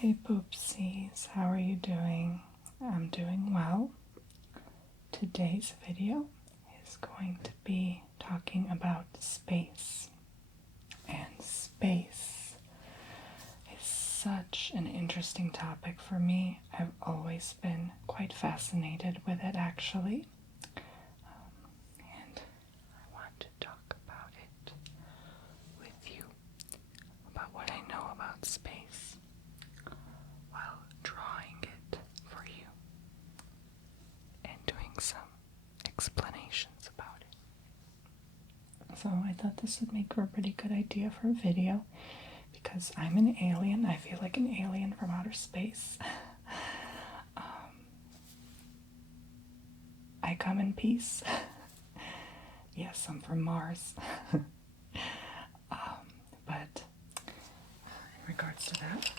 Hey poopsies, how are you doing? I'm doing well. Today's video is going to be talking about space. And space is such an interesting topic for me. I've always been quite fascinated with it, actually. And I want to talk about it with you, about what I know about space, while drawing it for you and doing some explanations about it. So I thought this would make for a pretty good idea for a video because I'm an alien. I feel like an alien from outer space. I come in peace. Yes, I'm from Mars. But in regards to that,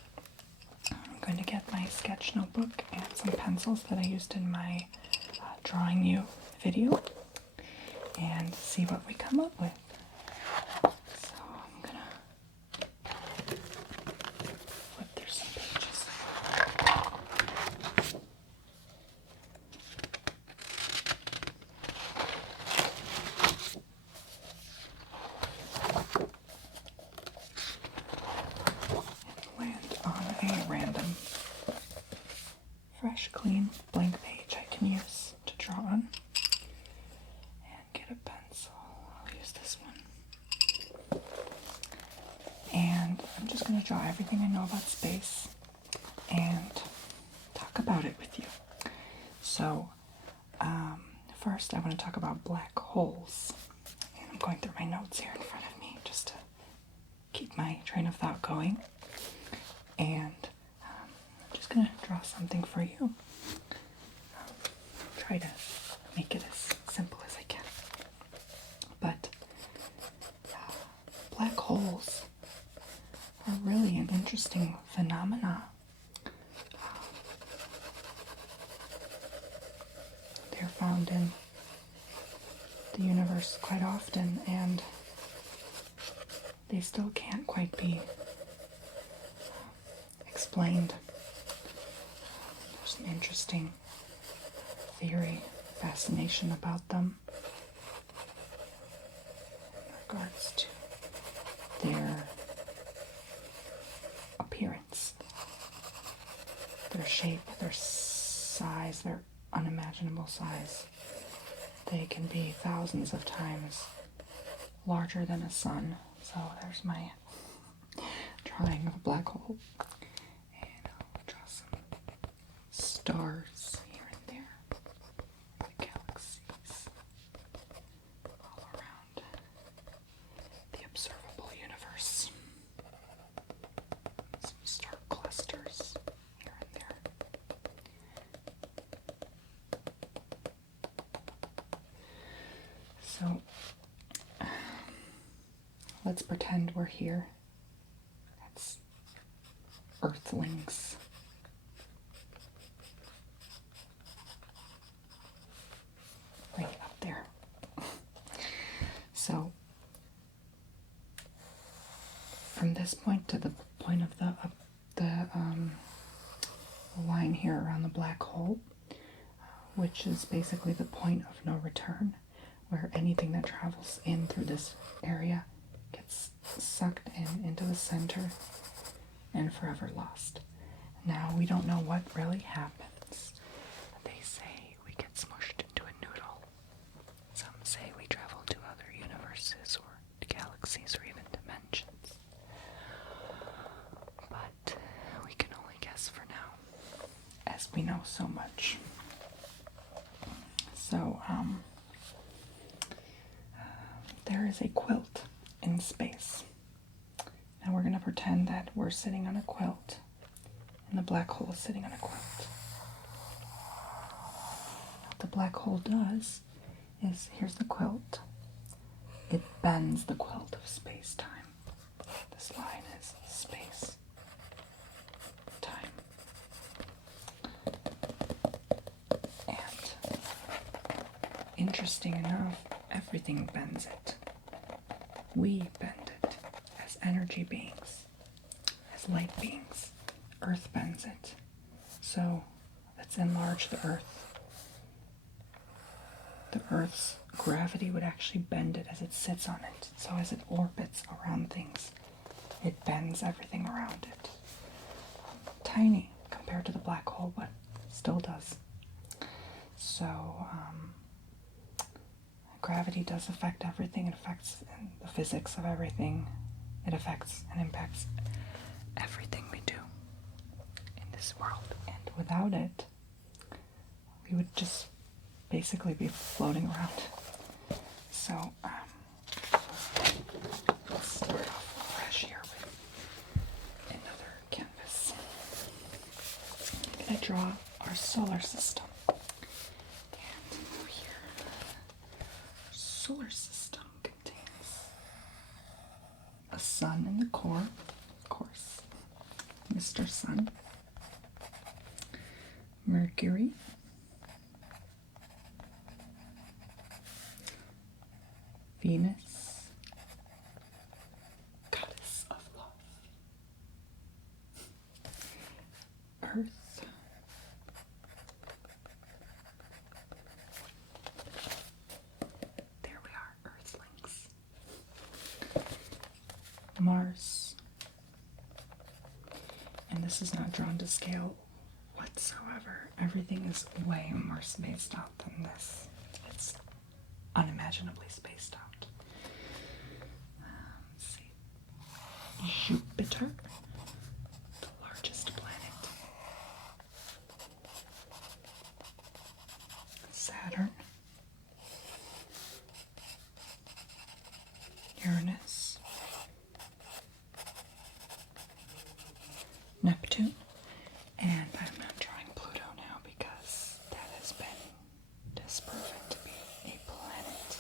I'm going to get my sketch notebook and some pencils that I used in my drawing you video and see what we come up with. So I'm gonna flip through some pages. Land on a random, fresh, clean, blank page I can use to draw on. And get a pencil. I'll use this one. And I'm just going to draw everything I know about space and talk about it with you. So, first I want to talk about black holes. And I'm going through my notes here in front of me just to keep my train of thought going. And I'm just going to draw something for you. Try to make it as simple as I can. But black holes are really an interesting phenomena. They're found in the universe quite often, and they still can't quite be explained. There's an interesting theory, fascination about them in regards to their appearance, their shape, their size, their unimaginable size. They can be thousands of times larger than a sun. So there's my drawing of a black hole. And I'll draw some stars here and there. The galaxies all around the observable universe. Some star clusters here and there. So let's pretend we're here. That's Earthlings. Right up there. So from this point to the point of the line here around the black hole, which is basically the point of no return, where anything that travels in through this area gets sucked into the center and forever lost. Now, we don't know what really happens. They say we get smushed into a noodle. Some say we travel to other universes or galaxies or even dimensions. But we can only guess for now, as we know so much. So, there is a quilt in space. Now we're going to pretend that we're sitting on a quilt and the black hole is sitting on a quilt. What the black hole does is, here's the quilt. It bends the quilt of space-time. This line is space-time. And interesting enough, everything bends it. We bend it as energy beings, as light beings. Earth bends it. So let's enlarge the Earth. The Earth's gravity would actually bend it as it sits on it. So as it orbits around things, it bends everything around it. Tiny compared to the black hole, but still does. So gravity does affect everything. It affects the physics of everything. It affects and impacts everything we do in this world. And without it, we would just basically be floating around. So let's start off fresh here with another canvas. I'm going to draw our solar system. And over here, our solar system contains a sun in the core, of course, Mr. Sun, Mercury, Venus, goddess of love, Earth, there we are, Earthlings, Mars, and this is not drawn to scale whatsoever. Everything is way more spaced out than this. It's unimaginably spaced out. Let's see. Jupiter, the largest planet. Saturn. Uranus. Neptune. And I'm not drawing Pluto now because that has been disproven to be a planet.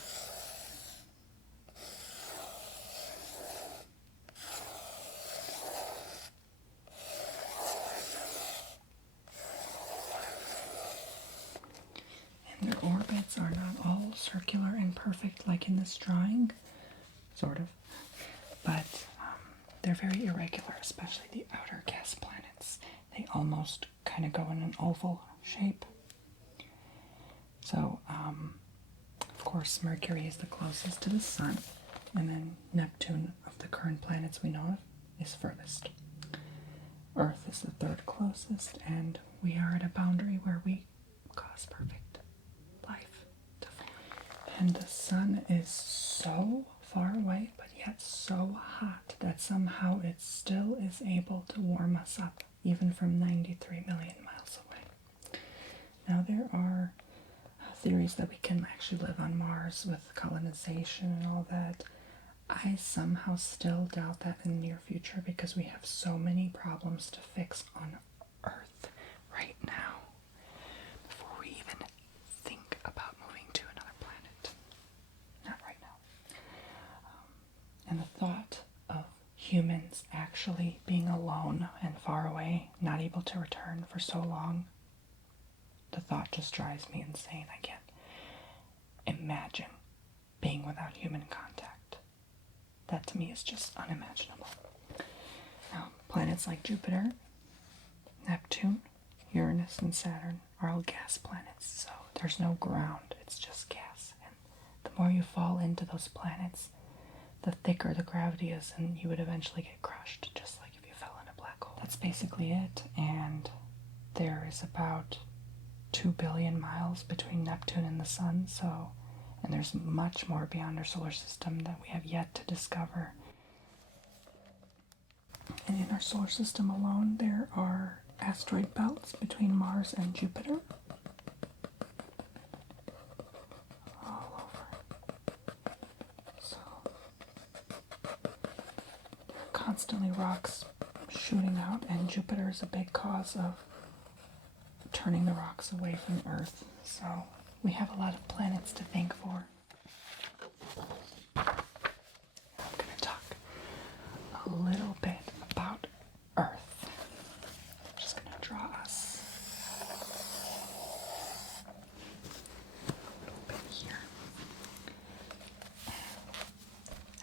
And their orbits are not all circular and perfect like in this drawing, sort of, but they're very irregular, especially the outer gas planets. They almost kind of go in an oval shape. So, of course, Mercury is the closest to the Sun, and then Neptune, of the current planets we know of, is furthest. Earth is the third closest, and we are at a boundary where we cause perfect life to form. And the Sun is so far away, but yet so hot that somehow it still is able to warm us up, even from 93 million miles away. Now, there are theories that we can actually live on Mars with colonization and all that. I somehow still doubt that in the near future because we have so many problems to fix on Earth right now before we even think about moving to another planet. Not right now. And the thought of humans actually being alone and far away, not able to return for so long, the thought just drives me insane. I can't imagine being without human contact. That to me is just unimaginable. Now, planets like Jupiter, Neptune, Uranus, and Saturn are all gas planets, so there's no ground, it's just gas. And the more you fall into those planets, the thicker the gravity is, and you would eventually get crushed, just like if you fell in a black hole. That's basically it, and there is about 2 billion miles between Neptune and the Sun, and there's much more beyond our solar system that we have yet to discover. And in our solar system alone, there are asteroid belts between Mars and Jupiter. All over. So, constantly rocks shooting out, and Jupiter is a big cause of turning the rocks away from Earth. So we have a lot of planets to thank for. I'm going to talk a little bit about Earth. I'm just going to draw us a little bit here.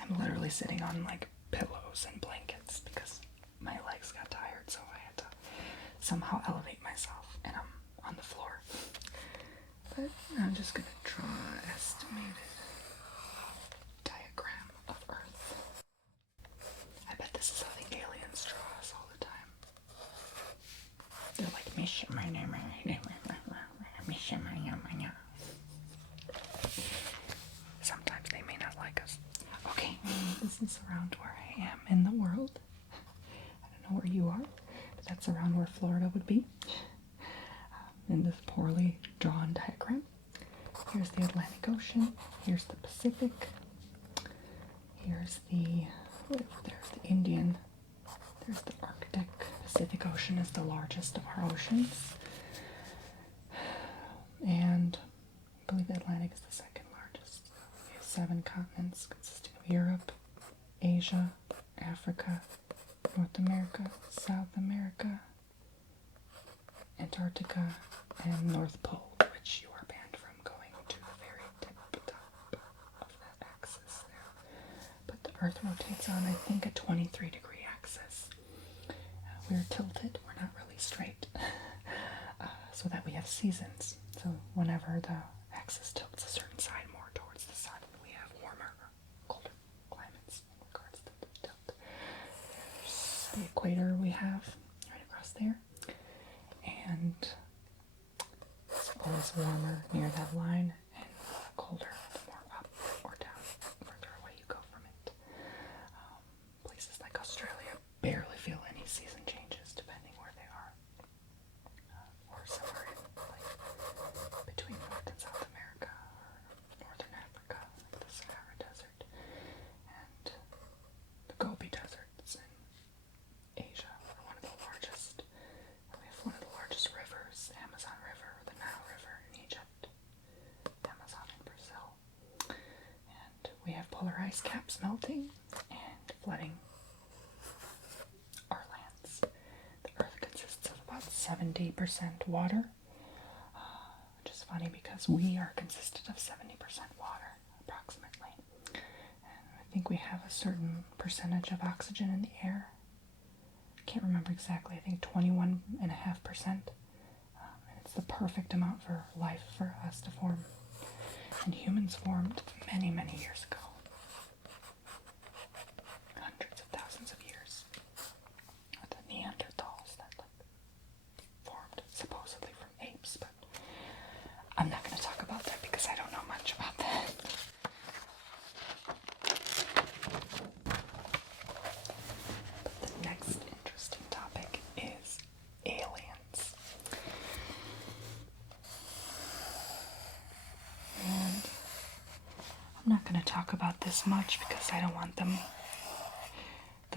I'm literally sitting on like pillows and blankets because my legs got tired, so I had to somehow elevate myself, and I'm on the floor. But I'm just gonna draw an estimated diagram of Earth. I bet this is how the aliens draw us all the time. They're like, sometimes they may not like us. Okay, this is around where I am in the world. I don't know where you are, but that's around where Florida would be. In this poorly drawn diagram. Here's the Atlantic Ocean. Here's the Pacific. Here's the, there's the Indian. There's the Arctic. Pacific Ocean is the largest of our oceans. And I believe the Atlantic is the second largest. We have 7 continents consisting of Europe, Asia, Africa, North America, South America, Antarctica, and North Pole, which you are banned from going to the very tip top of that axis there. But the Earth rotates on, I think, a 23-degree axis. We're tilted, we're not really straight, so that we have seasons. So whenever the axis tilts a certain side more towards the sun, we have warmer or colder climates in regards to the tilt. There's the equator we have right across there. And it's always warmer near that line and colder the more up or down, further away you go from it. Places like Australia barely feel any season changes depending where they are. Or somewhere in like between North and South America or Northern Africa, like the Sahara Desert and the Gobi Deserts in Asia are one of the largest. We have one of the largest rivers, the Amazon River, or the Nile River in Egypt, the Amazon in Brazil. And we have polar ice caps melting and flooding our lands. The Earth consists of about 70% water, which is funny because we are consisted of 70% water, approximately. And I think we have a certain percentage of oxygen in the air. I can't remember exactly, I think 21.5%. And it's the perfect amount for life for us to form. And humans formed many, many years ago. Hundreds of thousands of years. With the Neanderthals that formed supposedly from apes, but I'm not going to talk about that because I don't know much about that. But the next interesting topic is aliens. And I'm not going to talk about this much because I don't want the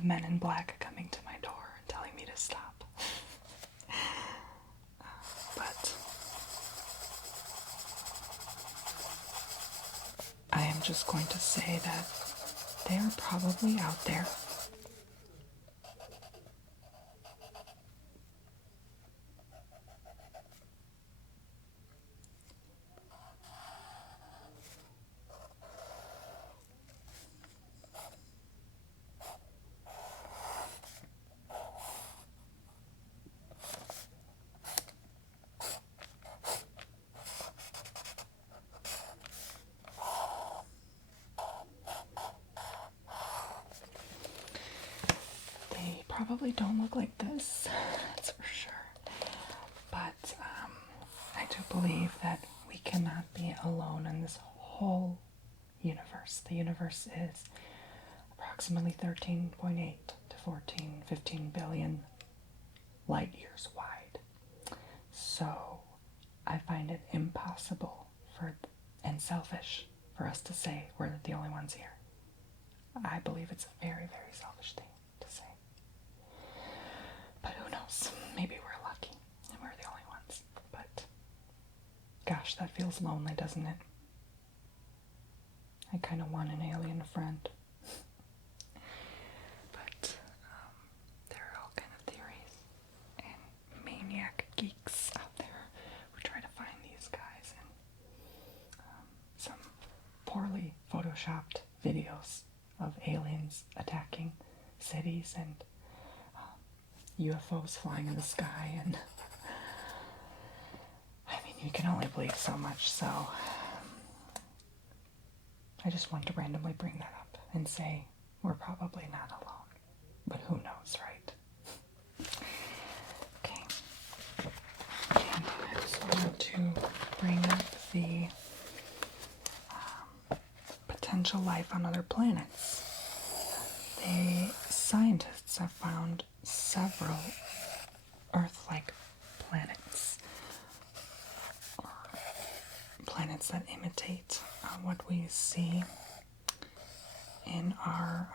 men in black coming to my door and telling me to stop. But I am just going to say that they are probably out there. Probably don't look like this, that's for sure. But I do believe that we cannot be alone in this whole universe. The universe is approximately 13.8 to 14, 15 billion light years wide. So I find it impossible and selfish for us to say we're the only ones here. I believe it's a very, very selfish thing to say. But who knows? Maybe we're lucky and we're the only ones. But gosh, that feels lonely, doesn't it? I kind of want an alien friend. But there are all kind of theories and maniac geeks out there who try to find these guys in some poorly photoshopped videos of aliens attacking cities and UFOs flying in the sky, and I mean, you can only believe so much, so I just want to randomly bring that up and say we're probably not alone. But who knows, right? Okay. And I also want to bring up the potential life on other planets. Scientists have found several Earth-like planets, or planets that imitate what we see in our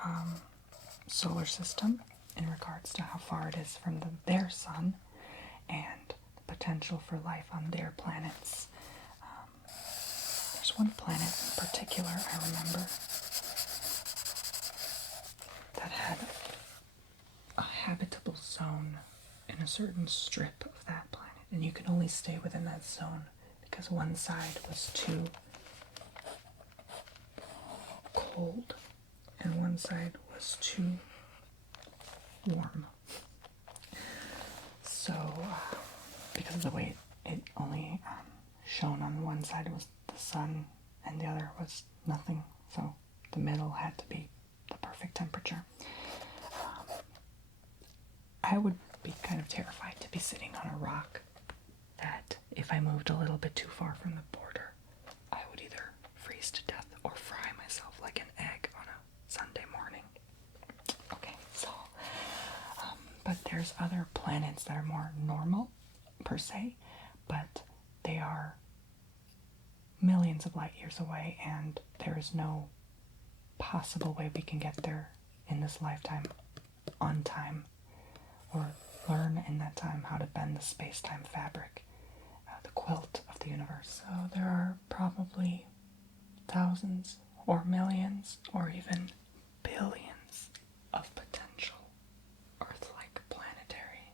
solar system in regards to how far it is from their sun and the potential for life on their planets. There's one planet in particular I remember that had a habitable zone in a certain strip of that planet, and you can only stay within that zone because one side was too cold and one side was too warm. So, because of the way it only shone on one side was the sun and the other was nothing, so the middle had to be the perfect temperature. I would be kind of terrified to be sitting on a rock that, if I moved a little bit too far from the border, I would either freeze to death or fry myself like an egg on a Sunday morning. Okay, so, but there's other planets that are more normal, per se, but they are millions of light years away, and there is no possible way we can get there in this lifetime on time, or learn in that time how to bend the space-time fabric, the quilt of the universe. So there are probably thousands or millions or even billions of potential Earth-like planetary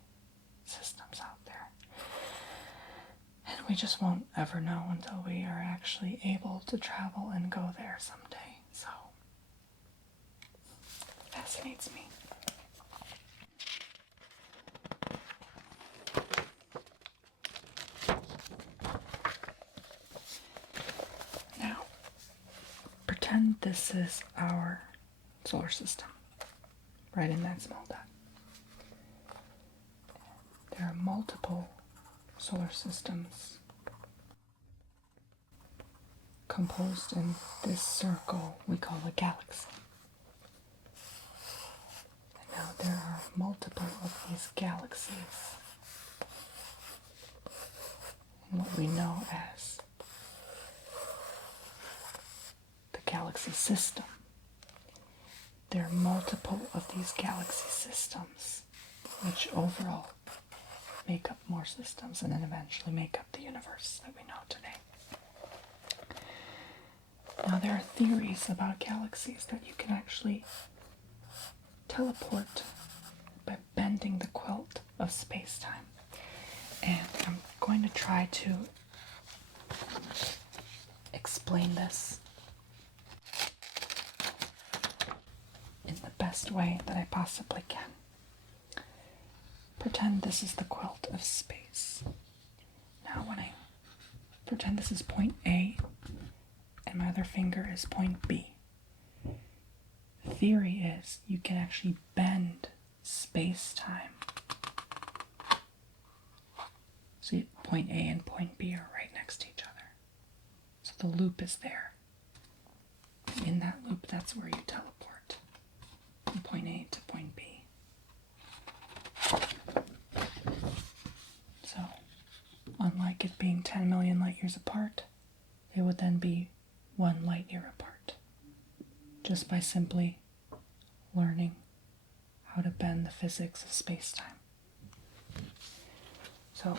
systems out there. And we just won't ever know until we are actually able to travel and go there someday. So, it fascinates me. Now, pretend this is our solar system, right in that small dot. There are multiple solar systems composed in this circle we call a galaxy. And now there are multiple of these galaxies in what we know as the galaxy system. There are multiple of these galaxy systems, which overall make up more systems and then eventually make up the universe that we know today. Now, there are theories about galaxies that you can actually teleport by bending the quilt of space-time. And I'm going to try to explain this in the best way that I possibly can. Pretend this is the quilt of space. Now when I pretend this is point A and my other finger is point B, the theory is you can actually bend space-time. See, point A and point B are right next to each other. So the loop is there. In that loop, that's where you teleport from point A to point B. So, unlike it being 10 million light years apart, they would then be 1 light year apart, just by simply learning how to bend the physics of space-time. So,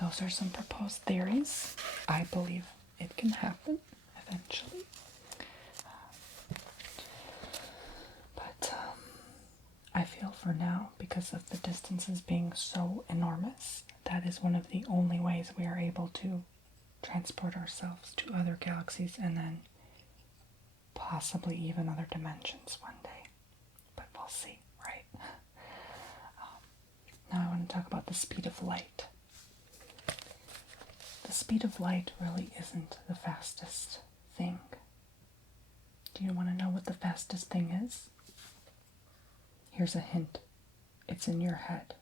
those are some proposed theories. I believe it can happen eventually. But I feel for now, because of the distances being so enormous, that is one of the only ways we are able to transport ourselves to other galaxies and then possibly even other dimensions one day. But we'll see, right? to talk about the speed of light. The speed of light really isn't the fastest thing. Do you want to know what the fastest thing is? Here's a hint. It's in your head.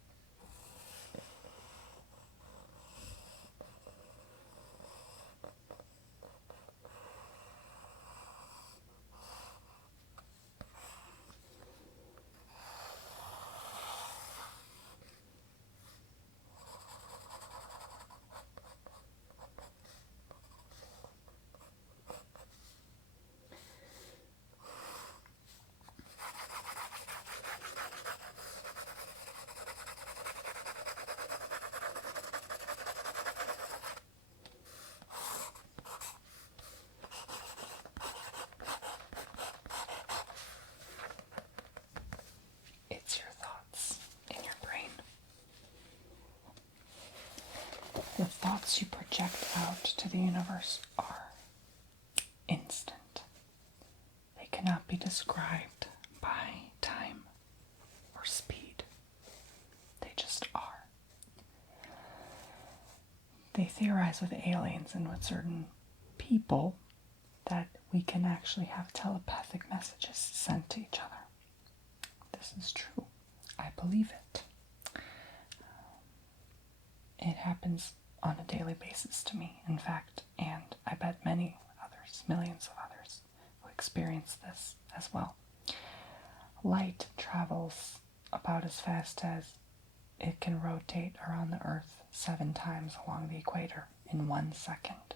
It's your thoughts in your brain. The thoughts you project out to the universe are instant. They cannot be described by time or speed. They just are. They theorize with aliens and with certain people that we can actually have telepathic messages sent to each other. This is true. I believe it. It happens on a daily basis to me, in fact, and I bet many others, millions of others, who experience this as well. Light travels about as fast as it can rotate around the Earth 7 times along the equator in 1 second.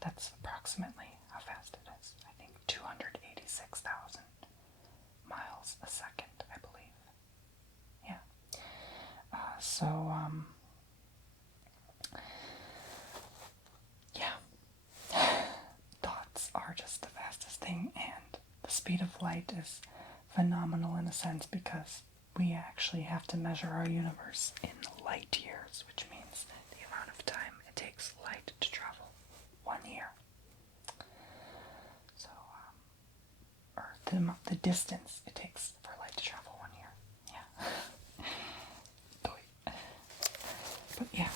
That's approximately how fast it is. I think 286,000 miles a second, I believe. Yeah. Thoughts are just the fastest thing, and the speed of light is phenomenal in a sense because we actually have to measure our universe in light years, which means the amount of time it takes light to travel 1 year. So, or the distance it takes for light to travel 1 year. Yeah. But yeah,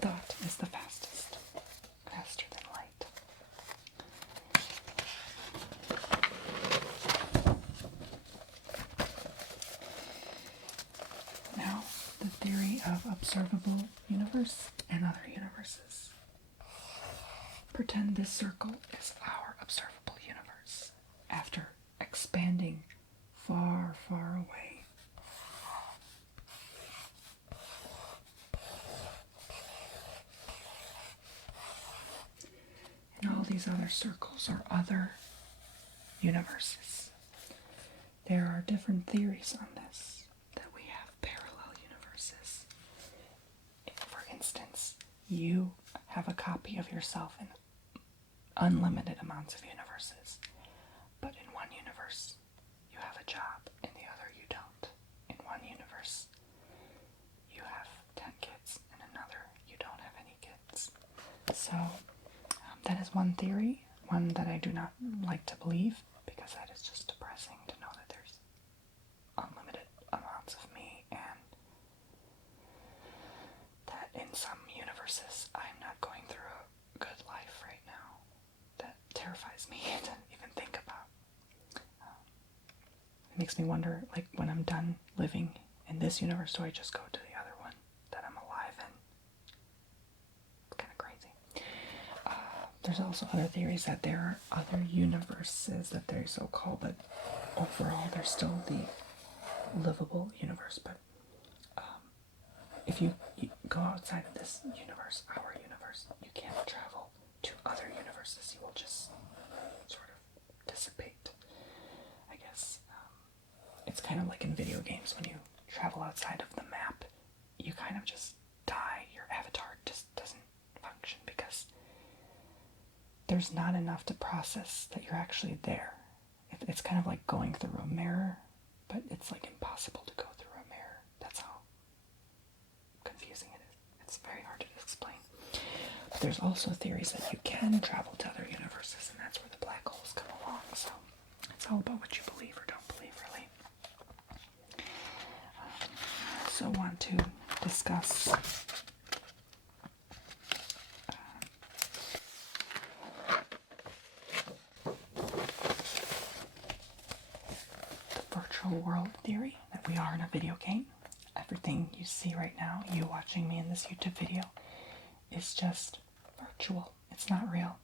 thought is the fastest. Faster than light. Now, the theory of observable universe and other universes. Pretend this circle is our observable universe. After expanding far, far away, and all these other circles are other universes. There are different theories on this, that we have parallel universes. For instance, you have a copy of yourself in unlimited amounts of universes, but in one universe you have a job, in the other you don't. In one universe you have 10 kids, in another you don't have any kids. So that is one theory, one that I do not like to believe, because that is just depressing to know that there's unlimited amounts of me, and that in some universes I'm not going through a good life right now. That terrifies me to even think about. It makes me wonder, like, when I'm done living in this universe, do I just go to the other one that I'm alive in? It's kind of crazy. There's also other theories that there are other universes that they're so-called, but overall they're still the livable universe. But if you go outside of this universe, our universe, you can't travel to other universes. You will just sort of dissipate, I guess. It's kind of like in video games when you travel outside of the map, you kind of just die. Your avatar just doesn't function because there's not enough to process that you're actually there. It's kind of like going through a mirror, but it's like impossible to go through a mirror. That's how confusing it is. It's very hard to explain. But there's also theories that you can travel to other universes, and that's where the black holes come along. So it's all about what you believe or don't believe, really. So also want to discuss the virtual world theory that we are in a video game. Everything you see right now, you watching me in this YouTube video, is just virtual. It's not real.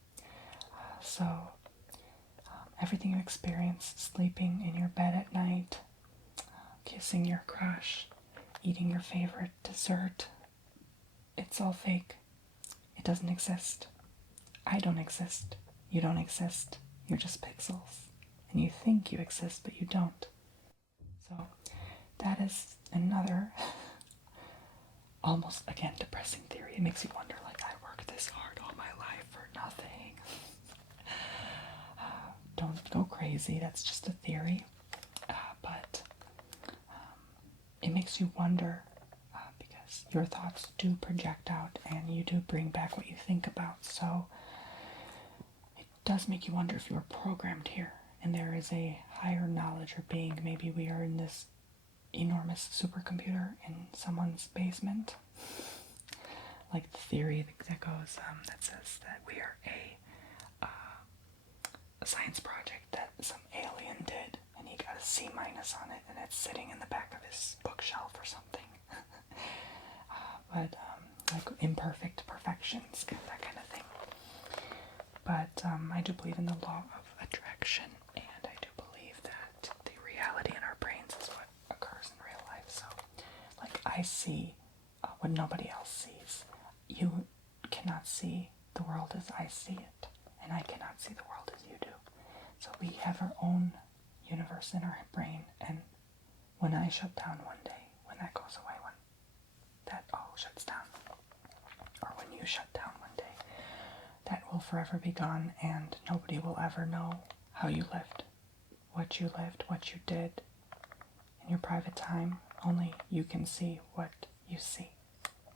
Everything you experience, sleeping in your bed at night, kissing your crush, eating your favorite dessert, it's all fake. It doesn't exist. I don't exist. You don't exist. You're just pixels. And you think you exist, but you don't. So that is another almost, again, depressing theory. It makes you wonder, like, I worked this hard all my life for nothing. Don't go crazy. That's just a theory. But it makes you wonder because your thoughts do project out and you do bring back what you think about. So it does make you wonder if you were programmed here and there is a higher knowledge or being. Maybe we are in this enormous supercomputer in someone's basement. Like the theory that goes, that says that we are a science project that some alien did, and he got a C- on it, and it's sitting in the back of his bookshelf or something. But like imperfect perfections, that kind of thing. But I do believe in the law of attraction, and I do believe that the reality in our brains is what occurs in real life. So, like, I see what nobody else sees. You cannot see the world as I see it, and I cannot see the world as you do. So we have our own universe in our brain, and when I shut down one day, when that goes away, when that all shuts down, or when you shut down one day, that will forever be gone, and nobody will ever know how you lived, what you did in your private time. Only you can see what you see,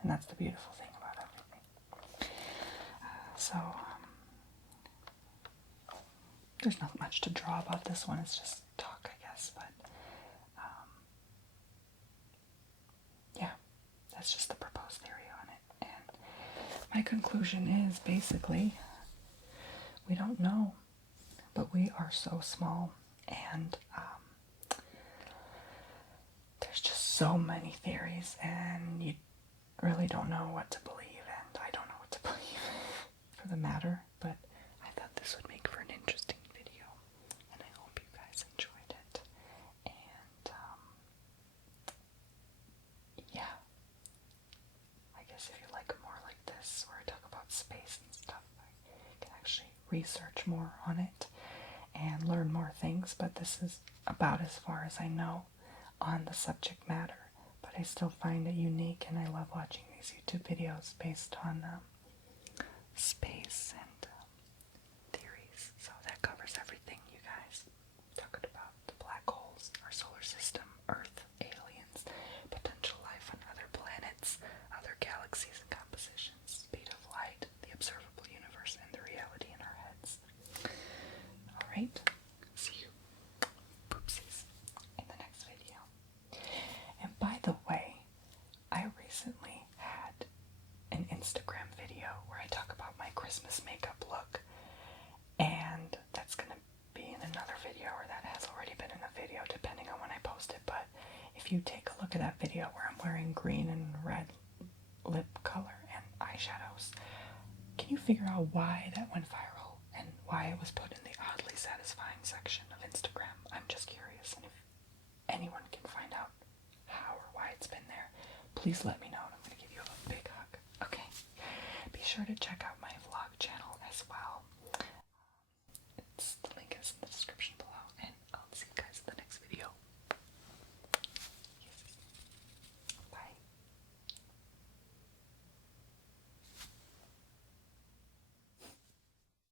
and that's the beautiful thing about everything. There's not much to draw about this one. It's just talk, I guess. But yeah, that's just the proposed theory on it. And my conclusion is basically we don't know, but we are so small, and there's just so many theories, and you really don't know what to believe, and I don't know what to believe for the matter. But I thought this would make for an interesting video, and I hope you guys enjoyed it. And yeah, I guess if you like more like this, where I talk about space and stuff, I can actually research more on it and learn more things. But this is about as far as I know on the subject matter. But I still find it unique, and I love watching these YouTube videos based on space and theories. So that covers everything, you guys. Talking about the black holes, our solar system, Earth, aliens, potential life on other planets, other galaxies and compositions, speed of light, the observable universe, and the reality in our heads. Alright, see you, poopsies, in the next video. And by the way, I recently had an Instagram video where I talk about my Christmas makeup look, and that's going to be in another video, or that has already been in a video depending on when I post it. But if you take a look at that video where I'm wearing green and red lip color and eyeshadows, can you figure out why that went viral and why it was put in the oddly satisfying section of Instagram? I'm just curious, and if anyone can find out how or why it's been there, please let me know, and I'm going to give you a big hug. Okay, be sure to check out